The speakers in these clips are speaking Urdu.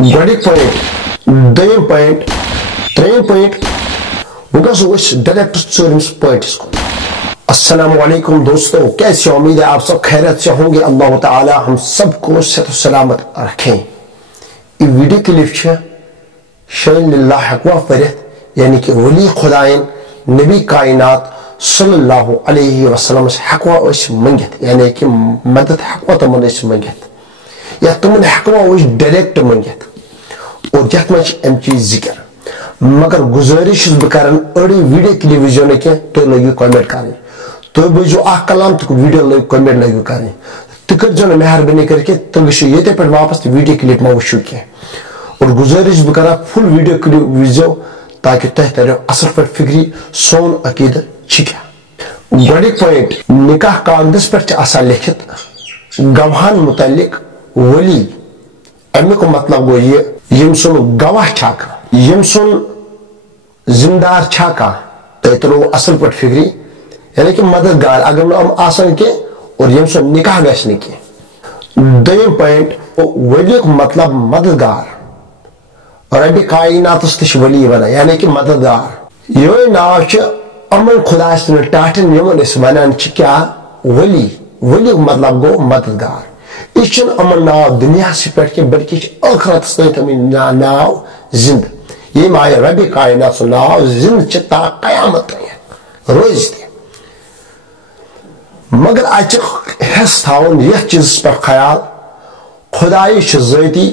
گۄڈٕنیُک پویِنٹ دوٚیِم پویِنٹ ترٛیٚیِم پویِنٹ وۄنۍ گژھو أسۍ ڈائریکٹ ژوٗرمِس پویِنٹس کُن. السلام علیکم دوستوں، کیسے امید ہے آپ سب خیریت سے ہوں گے. اللہ تعالی ہم سب کو صحت و سلامت رکھیں. یہ ویڈیو کلپ ہے شاین للہ حقوہ پرت یعنی کہ ولی خدائن نبی کائنات صلی اللہ علیہ وسلم حقوہ اس منگت یعنی کہ مدد حقوہ تمن اس منگت یا تمن حقوہ اس ڈائریکٹ منگت اور جت من ام چیز ذکر مگر گزارش بکران اڑی ویڈیو کلپ ویژو نہ کہ تو لگو کمنٹ کریں تو بوزو اخ کلام تو ویڈیو لگو کمنٹ لگو کریں تو کرجو نہ مہربانی کر کے تم گژھو یتے پہ واپس ویڈیو کلپ ما وچھو کی اور گزارش بکرا فل ویڈیو کلپ ویژو تاکہ تہ ترو اصل پہ فکری سون عقیدہ چھکیا. گۄڈٕنیُک پویِنٹ نکاح کاغذس پہ آسان لکھت گواہن متعلق ولی امیک مطلب گو یہ یم سن گواہ چھا یم سن زمدار چھا کھانا تہ ترو اصل پہ فکری یعنی کہ مددگار اگر نم آسان کی اور یم سن نکاح گھس نہ کی. دویم پویِنٹ ولیُک مطلب مددگار رب کائنات تش ولی ونان یعنی کہ مددگار یہ ناو امن خدا سن ٹاٹن یمن اس ونان کیا ولی ولی مطلب گو مددگار. یہ امن ناو دنیا سے پہ بلکہ آخرت ست ناو زند یم آئے رب کائنات سن ناو زند تا قیامت روز تہ مگر اتھ حس تھاون یتھ چیز پہ خیال خدائی ذاتی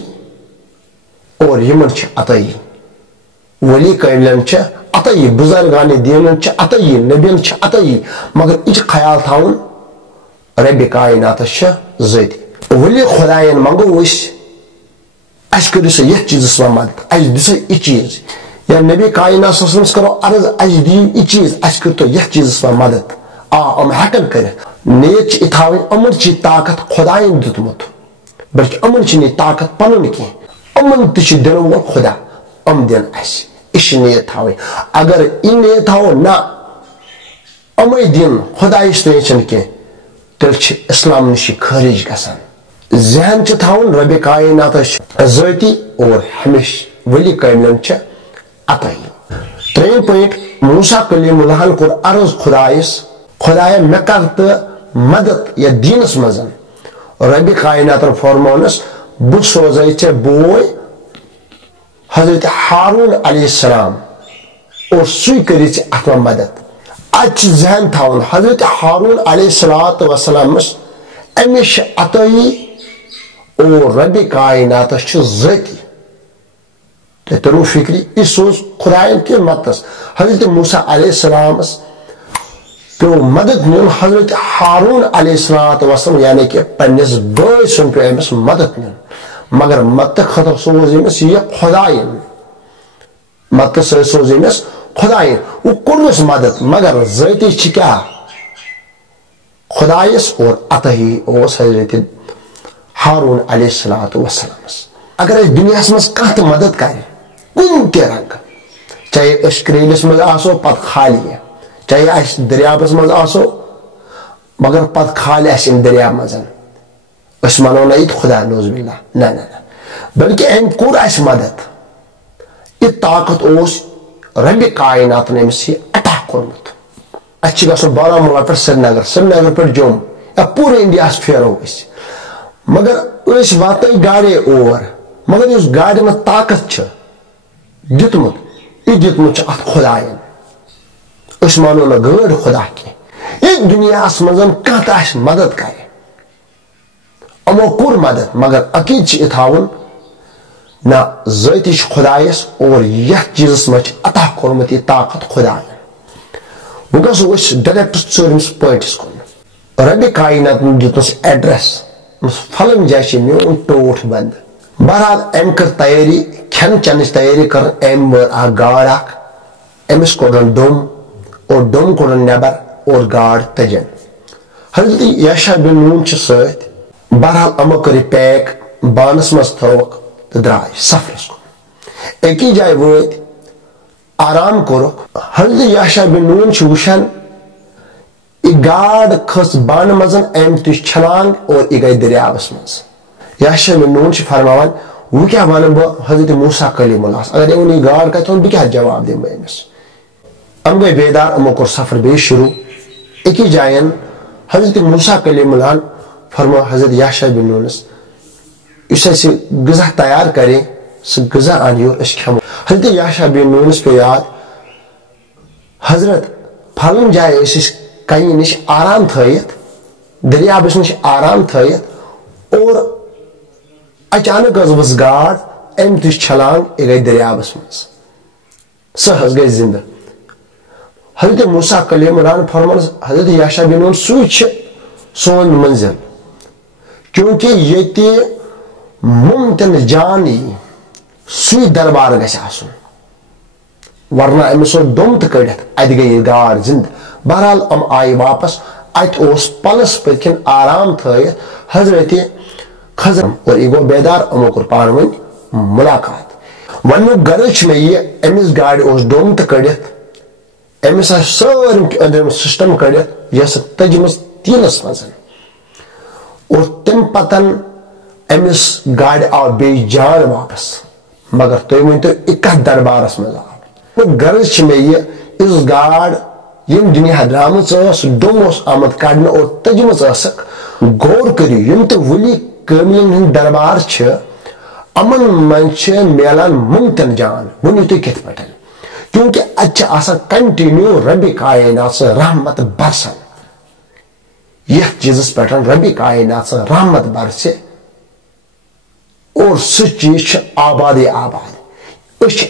اور یمن عطائی ولی کاملن عطائی بزرگان دینن عطائی نبین عطائی مگر یہ خیال تھاون رب کائنات ذاتی ولی خدائن منگو اس کرو سا یہ چیز مدد اس دسا یہ چیز یا نبی کائنات صلی کرو عرض اس دیو یہ چیز اس کر تو یہ چیز مدد ام ہیکن کر نیت تھاون امن چی طاقت خدائن دتمت بلکہ امن چھ طاقت پنن کی امن تہ دن وول خدا ام دن اس یہ نیت تھاوی اگر یہ نیت تھاو نہ امے دن خدا تین کی تیل اسلام نش خارج گژھان ذہن تھاون رب کائنات ذاتی اور ہمیشہ ولی کاملن عطائی. تریم پویِنٹ موسیٰ کلیم اللہ کور عرض خدایس خدایا مے کر تو مدد یا دینس مزن رب کائنات فرمونس بہ سوزے ے بوے حضرت ہارون علیہ السلام اور سی کری ات مدد ات ذہن تھاون حضرت ہارون علیہ السلام امش عطائی اور رب کائنات ذاتی ترو فکری یہ سوز خدائن کے متس حضرت موسیٰ علیہ السلام پو مدد نیون حضرت ہارون علیہ السلام یعنی کہ پنس بٲے سن پو امس مدد نیون مگر مت خطر سوز امس یہ خدائن مت سوز امس خدائن وہ کورس مدد مگر ذاتی کیا خدائس اور عطائی اس حضرت ہارون علیہ السلام. اگر اس دنیا مز کھانا مدد کرے کن تہ رنگ چاہے اس کریلس مز آسو پت خالی چاہے اس دریابس مز آسو مگر پت خالی اس ام دریاب مزن اس منو نا یہ خدا نوز باللہ نا نا نا بلکہ ام کور اس مدد یہ طاقت اس رب کائنات نے امس یہ عطا کورمت اچھی گھو بارہمولہ پہ سرینگر پہ جوم یا پورے انڈیا پھیرو مگر اس واتے گاڑی اور مگر اس گاڑی میں طاقت دتمت یہ دتمت ات خدائن اس مانو نا گاڑ خدا کی یہ دنیا مزن کھانا مدد کرے امو کور مدد مگر عقید تھاون نہ ذاتی خدایس اور یہ چیز مجھ عطا کورمت یہ طاقت خدائن. وہ گھو ڈائریکٹ ژوٗرمِس پویِنٹس کُن رب کائنات دتس ایڈریس فلن جائے میون ٹوٹ بند بہرحال ام کر تیاری کھین چنچ تیاری کر ام گاڑ امس کوڑن ڈوم اور ڈوم کوڑن نیبر اور گاڑ تجن حضرت یشا بن نون ست بہرحال امو کر پیک بانس مز تھوک تو درائے سفرس کن اکی جائے وت آرام کورک حضرت یشا بن نون وچان یہ گاڑ کھس بان مزن ام تش چھلانگ اور یہ گئی دریابس مز یشا بن نون فرمان وہ کیا ون بہ حضرت موسیٰ کلیم اللہ اگر یہ ونی گاڈ کتھ بہ کیا جواب دم امس ام گئی بیدار امو کور سفر بی شروع اکی جائن حضرت موسیٰ کلیم اللہ فرمو حضرت یاشع بن نونس اس ایسے غذا تیار کرے سہ غذا آنیو اس کھمو حضرت یاشع بن نونس پہ یاد حضرت پھلن جائے اس کئی نش آرام تھائیت دریابس نش آرام تھائیت اور اچانک ؤژ گاڈ ام تُج چھلانگ یہ گئی دریابس مز سہ گئی زندہ حضرت موسیٰ کلیم اللہ فرمان حضرت یاشع بن نون سہ سون منزل کیونکہ یہ ممکن جانی سی دربار گژھِ آسُن ورنہ امس دم تو کڑت ات گئی گاڈ زندہ بہرحال ام آئی واپس ات پلس پتکن آرام تھائیت حضرت خضر اور یہ گو بیدار امو کور پان ون ملاقات ون غرض میں یہ امس گاڑی دم تو کڑت امس سارم اندر سسٹم کڑت یس تجمس تیلس مز اور تم پتن امس گاڑی آو بی جان واپس مگر تھی ورنو یہ دربارس مز آو غرض میں یہ اس گاڑ یم دنیا درامت دم آمد کڑنے اور تجمت غور کرو یم تو ولی کاملن ہند دربار امن من ملان ممکن جان ونو تھی کت پہ کیونکہ اتہ کنٹینیو رب کائنات سے رحمت برسان یھ چیزس پہ رب کائنات سے رحمت برسے اور سہ چیز آباد آباد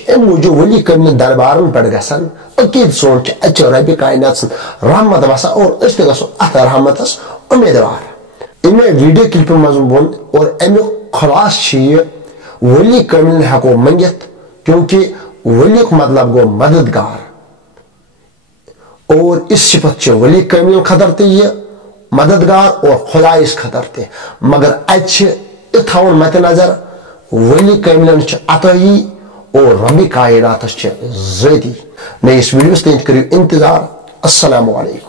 ام موجود ولی کامل دربارن پہ گھان عقید سون اتہ رب کائنات سن رحمت وسان اور اس گھو ات رحمتس امیدوار امے ویڈیو کلپ مز بون اور امیک خلاص یہ ولی کامل ہیکو منگت کیونکہ ولیک مطلب گو مددگار اور اس صفت ولی کامل خطر تہ یہ مددگار اور خدائس خطر تہ مگر اتہ تھون مد نظر ولی کاملن عطائی اور رب کائنات ذاتی نئیس ویڈیوس تین کرو انتظار السلام علیکم